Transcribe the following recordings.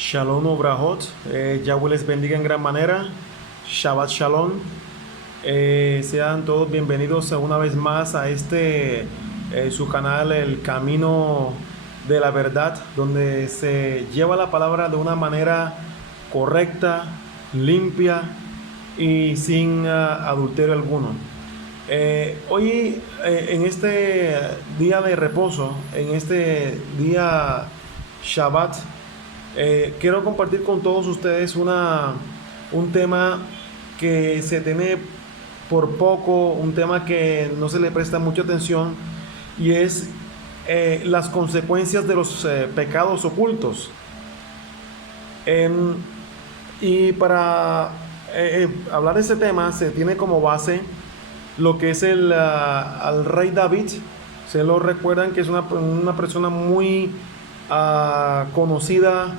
Shalom Obrahot, Yahweh les bendiga en gran manera. Shabbat Shalom. Sean todos bienvenidos una vez más a su canal, El Camino de la Verdad, donde se lleva la palabra de una manera correcta, limpia y sin adulterio alguno. Hoy, en este día de reposo, en este día Shabbat, quiero compartir con todos ustedes un tema que se tiene por poco, un tema que no se le presta mucha atención, y es las consecuencias de los pecados ocultos. Y para hablar de este tema se tiene como base lo que es al rey David. Se lo recuerdan que es una persona muy conocida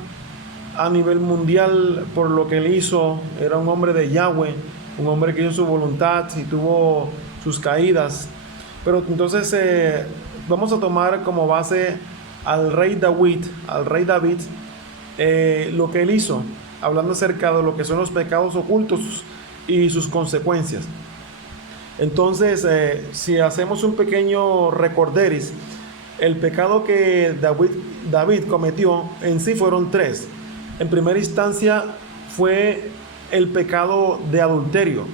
a nivel mundial por lo que él hizo. Era un hombre de Yahweh, un hombre que hizo su voluntad y tuvo sus caídas. Pero entonces vamos a tomar como base al rey David, lo que él hizo, hablando acerca de lo que son los pecados ocultos y sus consecuencias. Entonces, si hacemos un pequeño recorderis, el pecado que David cometió en sí fueron tres. En primera instancia fue el pecado de adulterio.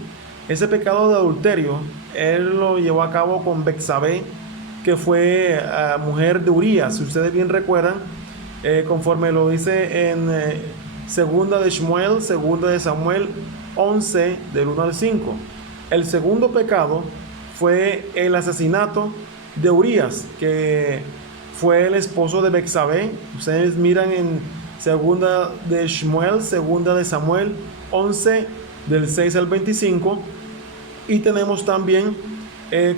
Ese pecado de adulterio él lo llevó a cabo con Betsabé, que fue mujer de Urías. Si ustedes bien recuerdan, conforme lo dice en segunda de Samuel 11 del 1 al 5. El segundo pecado fue el asesinato de Urías, que fue el esposo de Betsabé. Ustedes miran en segunda de Samuel 11 del 6 al 25. Y tenemos también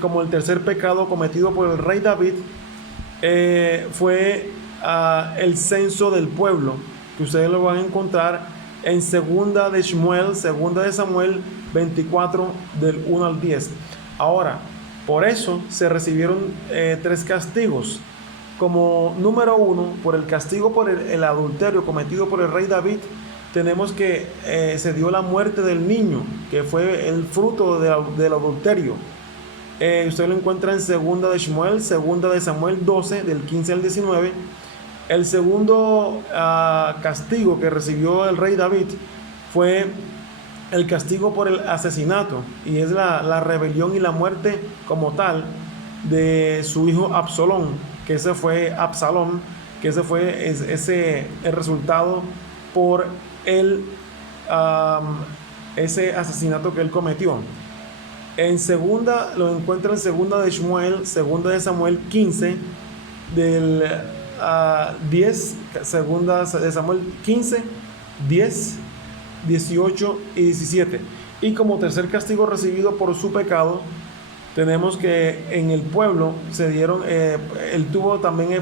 como el tercer pecado cometido por el rey David, fue el censo del pueblo, que ustedes lo van a encontrar en segunda de Samuel 24 del 1 al 10. Ahora, por eso se recibieron tres castigos. Como número uno, por el castigo por el adulterio cometido por el rey David, tenemos que se dio la muerte del niño, que fue el fruto del adulterio. Usted lo encuentra en segunda de Samuel 12, del 15 al 19. El segundo castigo que recibió el rey David fue el castigo por el asesinato, y es la rebelión y la muerte como tal de su hijo Absalón, que ese fue el resultado por ese asesinato que él cometió. En segunda lo encuentra en segunda de Samuel 15 del 10, segunda de Samuel 15, 10, 18 y 17. Y como tercer castigo recibido por su pecado, tenemos que en el pueblo se dieron,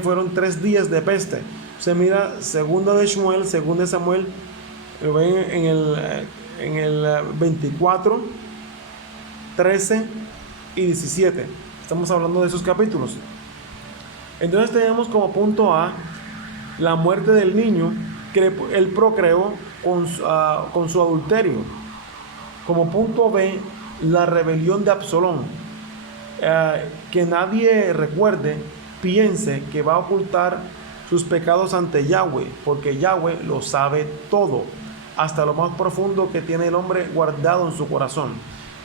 fueron 3 días de peste. Se mira segunda de Samuel, lo ven en el 24, 13 y 17. Estamos hablando de esos capítulos. Entonces tenemos como punto A la muerte del niño que él procreó con su adulterio. Como punto B, la rebelión de Absalón. Que nadie piense que va a ocultar sus pecados ante Yahweh, porque Yahweh lo sabe todo, hasta lo más profundo que tiene el hombre guardado en su corazón.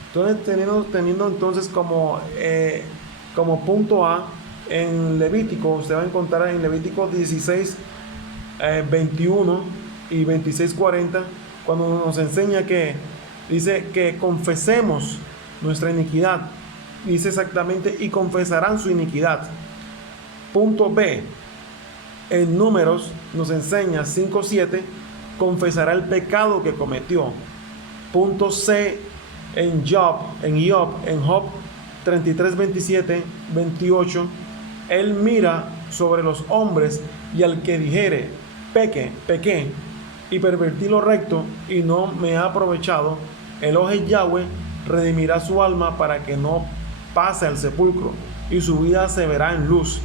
Entonces, teniendo entonces como punto A, en Levítico, usted va a encontrar en Levítico 16, 21 y 26, 40, cuando nos enseña que dice que confesemos nuestra iniquidad. Dice exactamente, y confesarán su iniquidad. Punto B, en Números nos enseña 5:7, confesará el pecado que cometió. Punto C, en Job 33, 27, 28, él mira sobre los hombres, y al que dijere, pequé, y pervertí lo recto, y no me ha aprovechado, Elohe Yahweh redimirá su alma para que no pase al sepulcro, y su vida se verá en luz.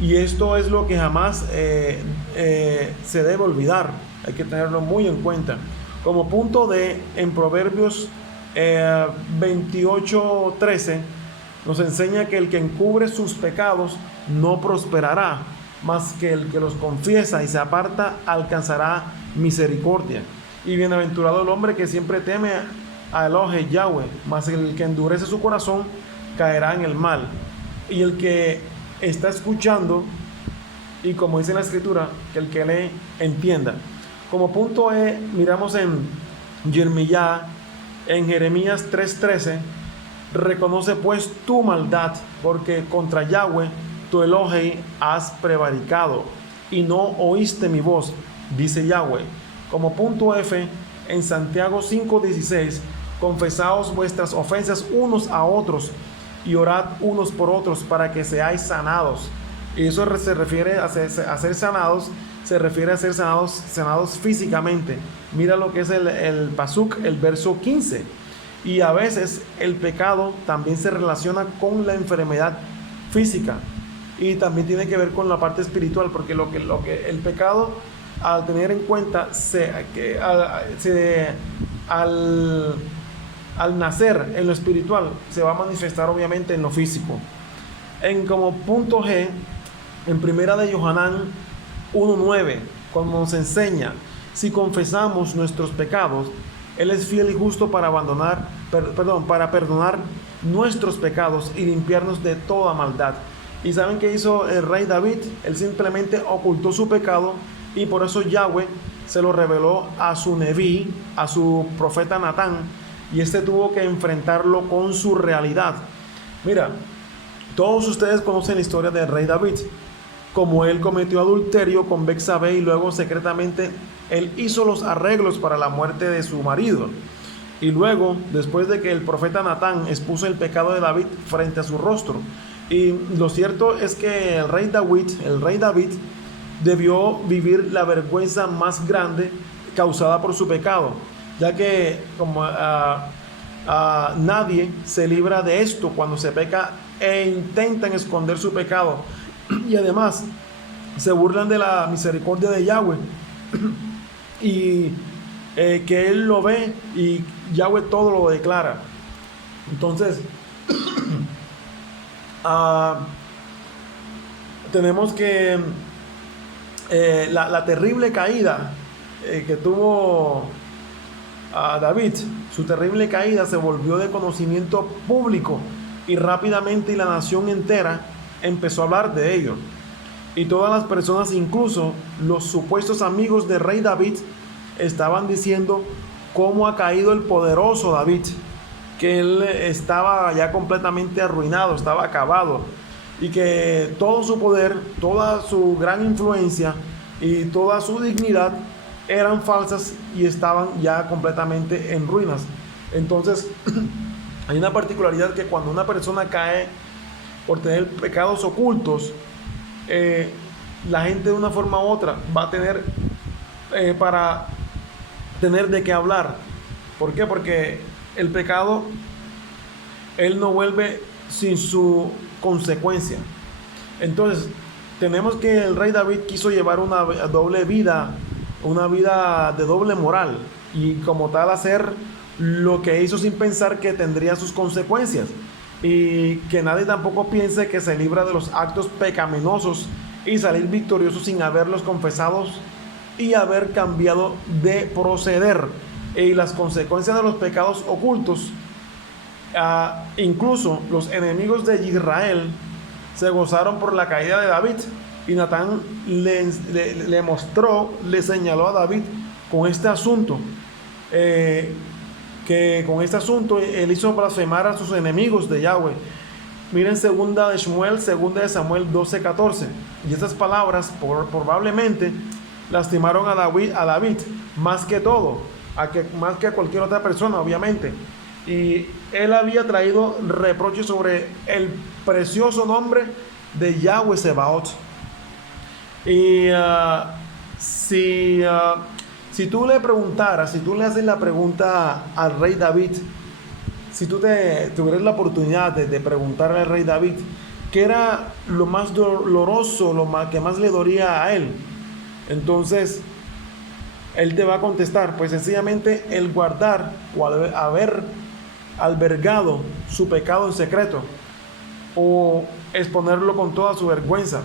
Y esto es lo que jamás se debe olvidar. Hay que tenerlo muy en cuenta. Como punto D, en Proverbios 28:13, nos enseña que el que encubre sus pecados no prosperará, mas que el que los confiesa y se aparta alcanzará misericordia. Y bienaventurado el hombre que siempre teme a Elohe Yahweh, mas el que endurece su corazón caerá en el mal. Y el que está escuchando, y como dice la escritura, que el que lee entienda. Como punto E, miramos en Jeremías, en Jeremías 3:13, reconoce pues tu maldad, porque contra Yahweh tu Elohei has prevaricado, y no oíste mi voz, dice Yahweh. Como punto F, en Santiago 5:16, confesaos vuestras ofensas unos a otros, y orad unos por otros para que seáis sanados. Y eso se refiere a ser sanados, se refiere a ser sanados físicamente. Mira lo que es el pasuk, el verso 15. Y a veces el pecado también se relaciona con la enfermedad física y también tiene que ver con la parte espiritual, porque lo que el pecado, al tener en cuenta al nacer en lo espiritual, se va a manifestar obviamente en lo físico. Como punto G, en primera de Yohanan 1:9, cuando nos enseña, si confesamos nuestros pecados, Él es fiel y justo para para perdonar nuestros pecados y limpiarnos de toda maldad. ¿Y saben qué hizo el rey David? Él simplemente ocultó su pecado, y por eso Yahweh se lo reveló a su Neví, a su profeta Natán, y este tuvo que enfrentarlo con su realidad. Mira, todos ustedes conocen la historia del rey David, como él cometió adulterio con Betsabé y luego secretamente él hizo los arreglos para la muerte de su marido. Y luego, después de que el profeta Natán expuso el pecado de David frente a su rostro. Y lo cierto es que el rey David debió vivir la vergüenza más grande causada por su pecado, ya que como nadie se libra de esto cuando se peca e intentan esconder su pecado, y además se burlan de la misericordia de Yahweh y que Él lo ve y Yahweh todo lo declara. Entonces tenemos que la terrible caída que tuvo David, su terrible caída se volvió de conocimiento público, y rápidamente la nación entera empezó a hablar de ello. Y todas las personas, incluso los supuestos amigos del rey David, estaban diciendo cómo ha caído el poderoso David, que él estaba ya completamente arruinado, estaba acabado, y que todo su poder, toda su gran influencia y toda su dignidad eran falsas y estaban ya completamente en ruinas. Entonces hay una particularidad, que cuando una persona cae por tener pecados ocultos, la gente de una forma u otra va a tener para tener de qué hablar. ¿Por qué? Porque el pecado, él no vuelve sin su consecuencia. Entonces tenemos que el rey David quiso llevar una doble vida, una vida de doble moral, y como tal hacer lo que hizo sin pensar que tendría sus consecuencias, y que nadie tampoco piense que se libra de los actos pecaminosos y salir victorioso sin haberlos confesados y haber cambiado de proceder. Y las consecuencias de los pecados ocultos, incluso los enemigos de Israel se gozaron por la caída de David, y Natán le mostró, le señaló a David con este asunto, que con este asunto él hizo blasfemar a sus enemigos de Yahweh. Miren segunda de Samuel 12:14, y estas palabras probablemente lastimaron a David más que todo, más que a cualquier otra persona, obviamente. Y él había traído reproches sobre el precioso nombre de Yahweh Sebaot. Y si tú le preguntaras, si tú le haces la pregunta al rey David, si tú tuvieras la oportunidad de preguntarle al rey David ¿qué era lo más doloroso, que más le dolía a él? Entonces, él te va a contestar, pues sencillamente el guardar o haber albergado su pecado en secreto o exponerlo con toda su vergüenza.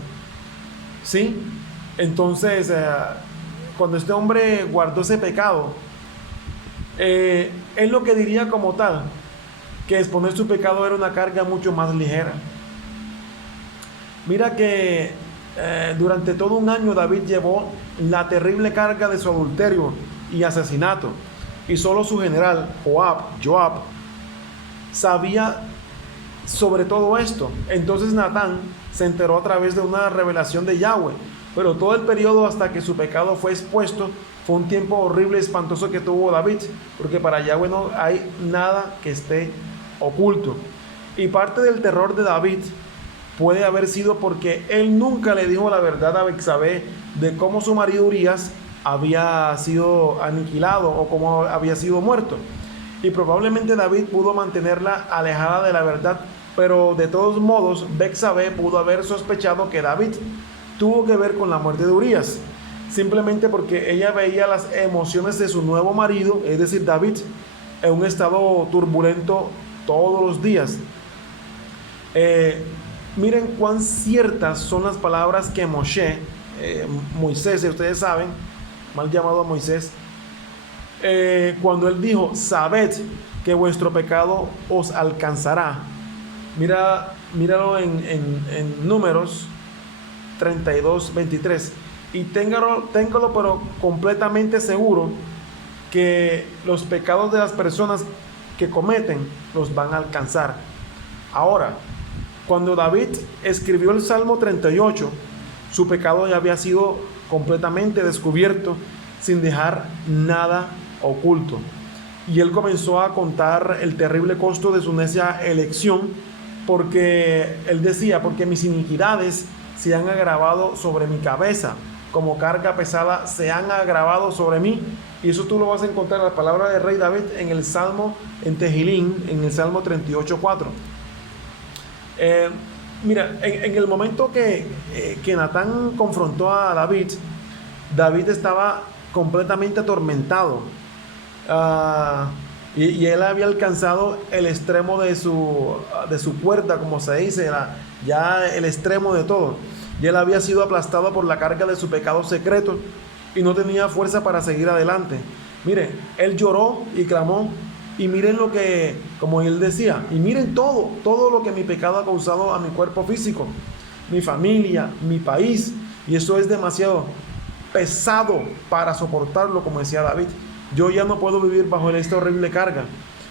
¿Sí? Entonces, cuando este hombre guardó ese pecado, él lo que diría como tal, que exponer su pecado era una carga mucho más ligera. Mira que durante todo un año David llevó la terrible carga de su adulterio y asesinato, y solo su general Joab, sabía sobre todo esto. Entonces Natán se enteró a través de una revelación de Yahweh, pero todo el periodo hasta que su pecado fue expuesto fue un tiempo horrible y espantoso que tuvo David, porque para Yahweh no hay nada que esté oculto. Y parte del terror de David puede haber sido porque él nunca le dijo la verdad a Betsabé de cómo su marido Urías había sido aniquilado o cómo había sido muerto. Y probablemente David pudo mantenerla alejada de la verdad, pero de todos modos Betsabé pudo haber sospechado que David tuvo que ver con la muerte de Urías, simplemente porque ella veía las emociones de su nuevo marido, es decir, David, en un estado turbulento todos los días. Miren cuán ciertas son las palabras que Moisés, ustedes saben, mal llamado Moisés, cuando él dijo: sabed que vuestro pecado os alcanzará. Míralo en Números 32:23. Y téngalo pero completamente seguro que los pecados de las personas que cometen los van a alcanzar. Ahora, cuando David escribió el Salmo 38, su pecado ya había sido completamente descubierto, sin dejar nada oculto. Y él comenzó a contar el terrible costo de su necia elección, porque él decía: porque mis iniquidades se han agravado sobre mi cabeza, como carga pesada se han agravado sobre mí. Y eso tú lo vas a encontrar en la palabra del rey David en el Salmo, en Tehilín, en el Salmo 38:4. Mira, en el momento que Natán confrontó a David, David estaba completamente atormentado, y él había alcanzado el extremo de su cuerda, como se dice, ya el extremo de todo, y él había sido aplastado por la carga de su pecado secreto y no tenía fuerza para seguir adelante. Mire, él lloró y clamó. Y miren lo que, como él decía, y miren todo lo que mi pecado ha causado a mi cuerpo físico, mi familia, mi país, y eso es demasiado pesado para soportarlo, como decía David. Yo ya no puedo vivir bajo esta horrible carga.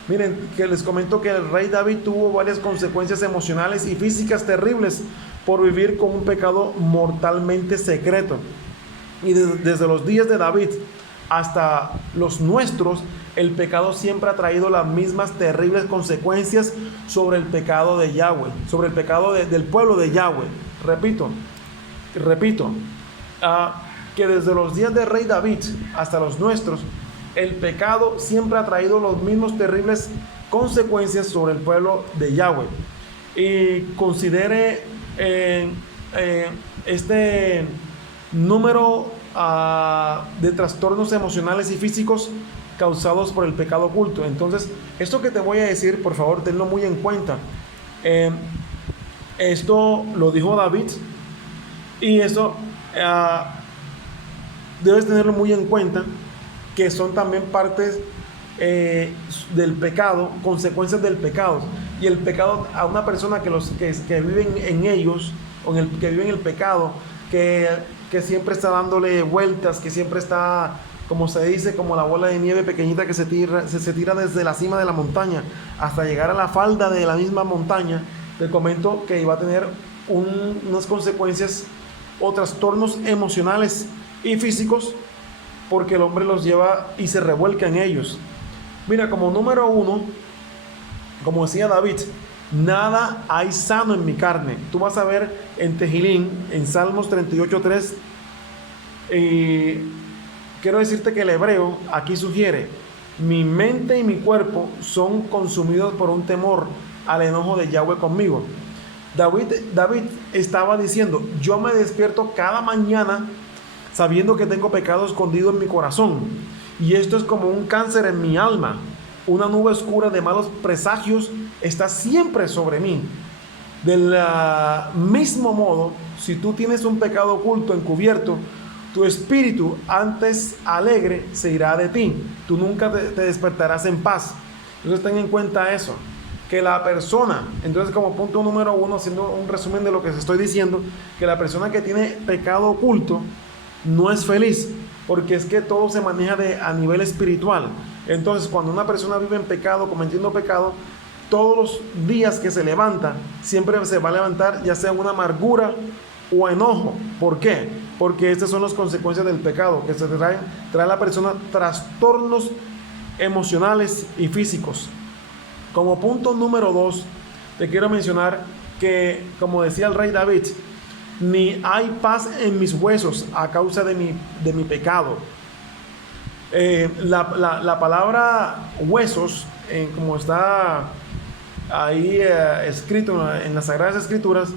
Miren, que les comento que el rey David tuvo varias consecuencias emocionales y físicas terribles por vivir con un pecado mortalmente secreto. Y desde los días de David hasta los nuestros, el pecado siempre ha traído las mismas terribles consecuencias sobre el pecado de Yahweh, sobre el pecado del pueblo de Yahweh. Repito, que desde los días del rey David hasta los nuestros, el pecado siempre ha traído los mismos terribles consecuencias sobre el pueblo de Yahweh. Y considere este número de trastornos emocionales y físicos causados por el pecado oculto. Entonces, esto que te voy a decir, por favor, tenlo muy en cuenta. Esto lo dijo David, y eso debes tenerlo muy en cuenta, que son también partes del pecado, consecuencias del pecado. Y el pecado a una persona que viven en ellos, o que vive en el pecado, que siempre está dándole vueltas, que siempre está, como se dice, como la bola de nieve pequeñita que se tira desde la cima de la montaña hasta llegar a la falda de la misma montaña. Te comento que va a tener unas consecuencias o trastornos emocionales y físicos, porque el hombre los lleva y se revuelca en ellos. Mira, como número uno, como decía David, nada hay sano en mi carne. Tú vas a ver en Tehilín, en Salmos 38:3, quiero decirte que el hebreo aquí sugiere: mi mente y mi cuerpo son consumidos por un temor al enojo de Yahweh conmigo. David estaba diciendo, yo me despierto cada mañana sabiendo que tengo pecado escondido en mi corazón, y esto es como un cáncer en mi alma. Una nube oscura de malos presagios está siempre sobre mí. Del mismo modo, si tú tienes un pecado oculto, encubierto, tu espíritu, antes alegre, se irá de ti. Tú nunca te despertarás en paz. Entonces ten en cuenta eso, que la persona, entonces como punto número uno, haciendo un resumen de lo que se estoy diciendo, que la persona que tiene pecado oculto no es feliz, porque es que todo se maneja a nivel espiritual. Entonces cuando una persona vive en pecado, cometiendo pecado, todos los días que se levanta, siempre se va a levantar ya sea una amargura o enojo. ¿Por qué? Porque estas son las consecuencias del pecado, que se trae a la persona trastornos emocionales y físicos. Como punto número 2, te quiero mencionar que, como decía el rey David, ni hay paz en mis huesos a causa de mi pecado. La palabra huesos, como está ahí escrito en las Sagradas Escrituras,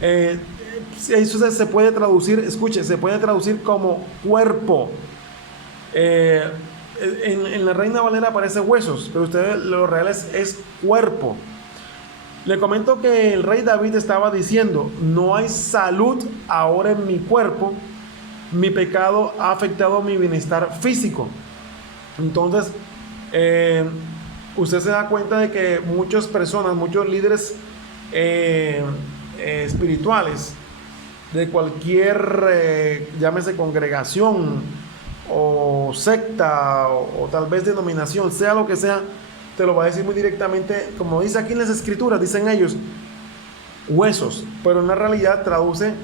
eso se puede traducir, escuche, se puede traducir como cuerpo. En la Reina Valera aparece huesos, pero ustedes lo real es cuerpo. Le comento que el rey David estaba diciendo, no hay salud ahora en mi cuerpo, mi pecado ha afectado mi bienestar físico. Entonces, usted se da cuenta de que muchas personas, muchos líderes espirituales de cualquier, llámese congregación o secta o tal vez denominación, sea lo que sea, te lo va a decir muy directamente, como dice aquí en las escrituras, dicen ellos, huesos, pero en la realidad traduce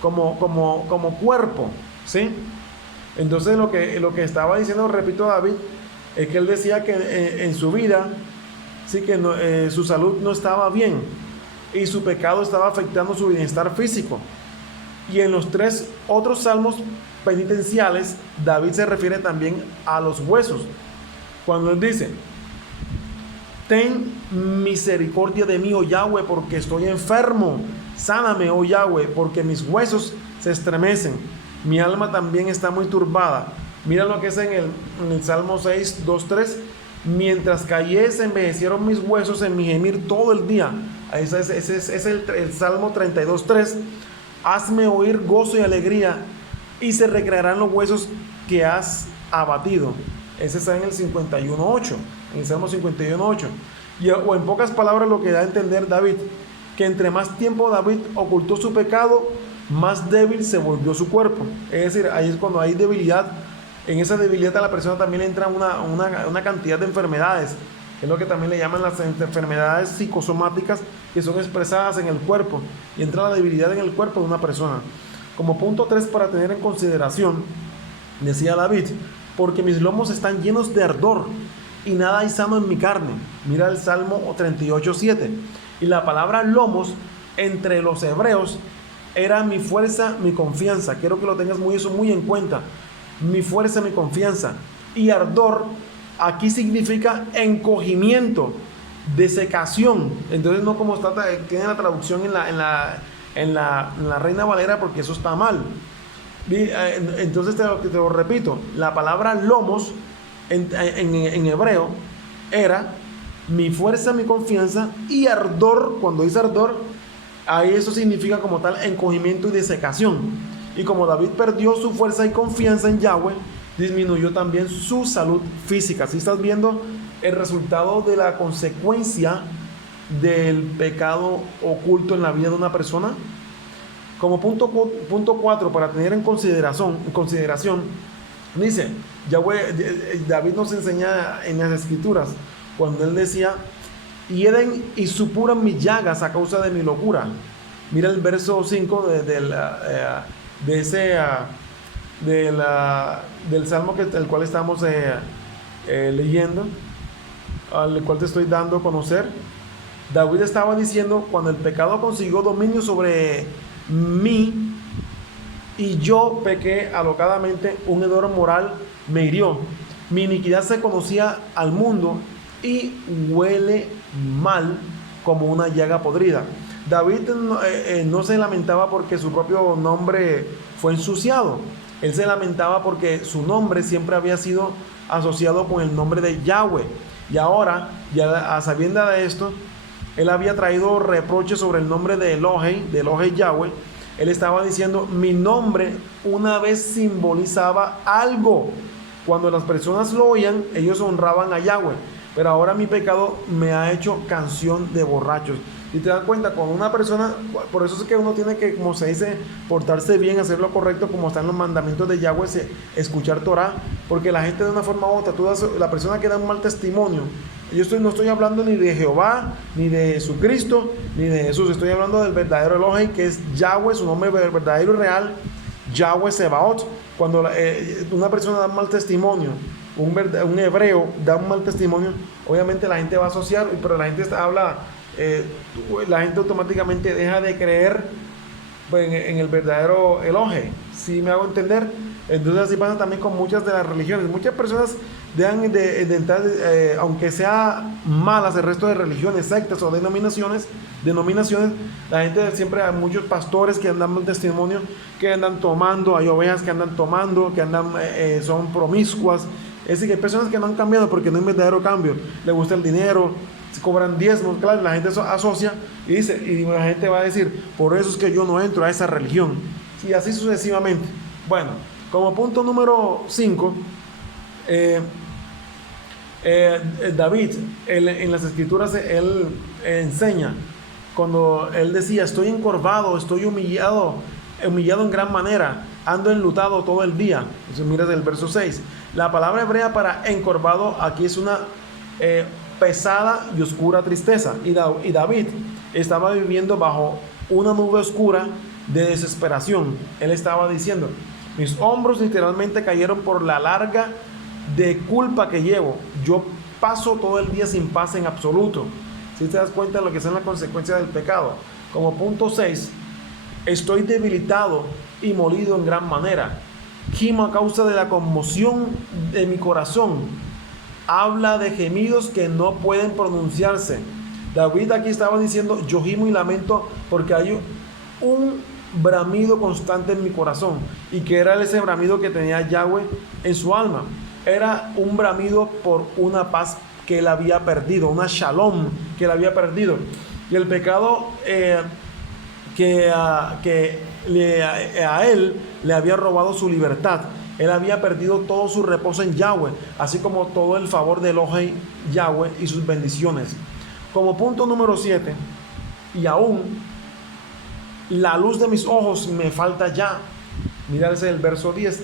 como cuerpo, ¿sí? Entonces lo que estaba diciendo, repito, David, es que él decía que en su vida, sí, que no, su salud no estaba bien y su pecado estaba afectando su bienestar físico. Y en los 3 otros salmos penitenciales, David se refiere también a los huesos, cuando él dice, ten misericordia de mí, oh Yahweh, porque estoy enfermo. Sáname, oh Yahweh, porque mis huesos se estremecen. Mi alma también está muy turbada. Mira lo que es en el Salmo 6, 2, 3. Mientras callé, se envejecieron mis huesos en mi gemir todo el día. Ese es el Salmo 32, 3. Hazme oír gozo y alegría, y se recrearán los huesos que has abatido. Ese está en el 51, 8. En el Salmo 51, 8. O en pocas palabras, lo que da a entender David, que entre más tiempo David ocultó su pecado, más débil se volvió su cuerpo. Es decir, ahí es cuando hay debilidad. En esa debilidad a la persona también le entra una cantidad de enfermedades, que es lo que también le llaman las enfermedades psicosomáticas, que son expresadas en el cuerpo, y entra la debilidad en el cuerpo de una persona. Como punto 3 para tener en consideración, decía David, porque mis lomos están llenos de ardor y nada hay sano en mi carne. Mira el Salmo 38, 7. Y la palabra lomos entre los hebreos era mi fuerza, mi confianza. Quiero que lo tengas muy en cuenta. Mi fuerza, mi confianza. Y ardor aquí significa encogimiento, desecación. Entonces no como tiene la traducción en la Reina Valera, porque eso está mal. Entonces te lo repito, la palabra lomos en hebreo era mi fuerza, mi confianza, y ardor. Cuando dice ardor, ahí eso significa como tal encogimiento y desecación. Y como David perdió su fuerza y confianza en Yahweh, disminuyó también su salud física. ¿Sí estás viendo el resultado de la consecuencia del pecado oculto en la vida de una persona? Como punto 4 para tener en consideración, dice David nos enseña en las escrituras, cuando él decía, hieden y supuran mis llagas a causa de mi locura. Mira el verso 5 del Salmo el cual estamos leyendo, al cual te estoy dando a conocer. David estaba diciendo, cuando el pecado consiguió dominio sobre mí y yo pequé alocadamente, un hedor moral me hirió. Mi iniquidad se conocía al mundo y huele mal como una llaga podrida. David no se lamentaba porque su propio nombre fue ensuciado. Él se lamentaba porque su nombre siempre había sido asociado con el nombre de Yahweh. Y ahora, ya a sabienda de esto, él había traído reproches sobre el nombre de Elohei Yahweh. Él estaba diciendo, mi nombre una vez simbolizaba algo. Cuando las personas lo oían, ellos honraban a Yahweh. Pero ahora mi pecado me ha hecho canción de borrachos. Y te das cuenta, cuando una persona, por eso es que uno tiene que, como se dice, portarse bien, hacer lo correcto, como están los mandamientos de Yahweh, escuchar Torah, porque la gente de una forma u otra, la persona que da un mal testimonio, no estoy hablando ni de Jehová, ni de Jesucristo, ni de Jesús, estoy hablando del verdadero Elohim, que es Yahweh, su nombre verdadero y real, Yahweh Sebaot. Cuando una persona da un mal testimonio, un hebreo da un mal testimonio, obviamente la gente va a asociar, pero la gente la gente automáticamente deja de creer en el verdadero Elohim, si me hago entender. Entonces así pasa también con muchas de las religiones. Muchas personas dejan de entrar, aunque sea malas el resto de religiones, sectas o denominaciones, la gente siempre, hay muchos pastores que andan dando testimonio, que andan tomando, hay ovejas que andan tomando, que son promiscuas. Es decir, que hay personas que no han cambiado porque no hay verdadero cambio, le gusta el dinero, cobran diezmos, claro, la gente asocia y dice, y la gente va a decir, por eso es que yo no entro a esa religión, y así sucesivamente. Bueno, como punto número 5, David, en las escrituras, él enseña, cuando él decía, estoy encorvado, estoy humillado en gran manera, ando enlutado todo el día. Entonces miras el verso 6, la palabra hebrea para encorvado aquí es una pesada y oscura tristeza, y David estaba viviendo bajo una nube oscura de desesperación. Él estaba diciendo, mis hombros literalmente cayeron por la larga de culpa que llevo, yo paso todo el día sin paz en absoluto. Si te das cuenta de lo que son las consecuencias del pecado. Como punto 6, estoy debilitado y molido en gran manera, gimo a causa de la conmoción de mi corazón. Habla de gemidos que no pueden pronunciarse. David aquí estaba diciendo, yo gimo y lamento porque hay un bramido constante en mi corazón. ¿Y que era ese bramido que tenía Yahweh en su alma? Era un bramido por una paz que él había perdido, una shalom que él había perdido. Y el pecado a él le había robado su libertad. Él había perdido todo su reposo en Yahweh, así como todo el favor de Elohim Yahweh y sus bendiciones. Como punto número 7, y aún la luz de mis ojos me falta ya. Mirad ese el verso 10.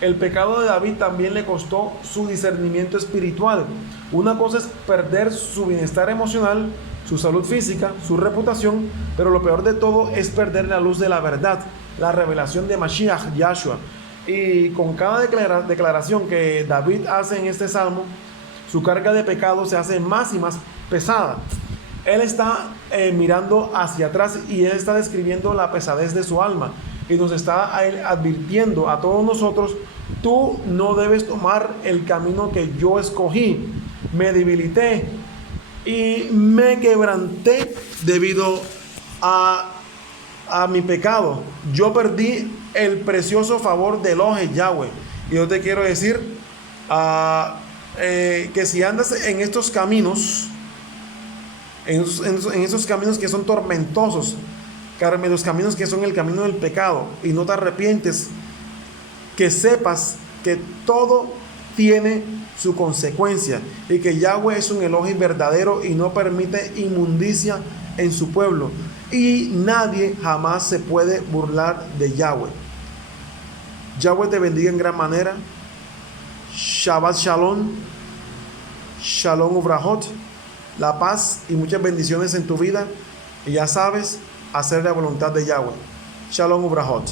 El pecado de David también le costó su discernimiento espiritual. Una cosa es perder su bienestar emocional, su salud física, su reputación, pero lo peor de todo es perder la luz de la verdad, la revelación de Mashiach, Yahshua. Y con cada declaración que David hace en este salmo, su carga de pecado se hace más y más pesada. Él está mirando hacia atrás y él está describiendo la pesadez de su alma. Y nos está advirtiendo a todos nosotros, tú no debes tomar el camino que yo escogí. Me debilité y me quebranté debido a mi pecado. Yo perdí el precioso favor del Elohim Yahweh. Y yo te quiero decir que si andas en estos caminos, en esos caminos que son tormentosos, los caminos que son el camino del pecado, y no te arrepientes, que sepas que todo tiene su consecuencia y que Yahweh es un Elohim verdadero y no permite inmundicia en su pueblo, y nadie jamás se puede burlar de Yahweh. Yahweh te bendiga en gran manera. Shabbat Shalom, Shalom Ubrahot, la paz y muchas bendiciones en tu vida, y ya sabes, hacer la voluntad de Yahweh. Shalom Ubrahot.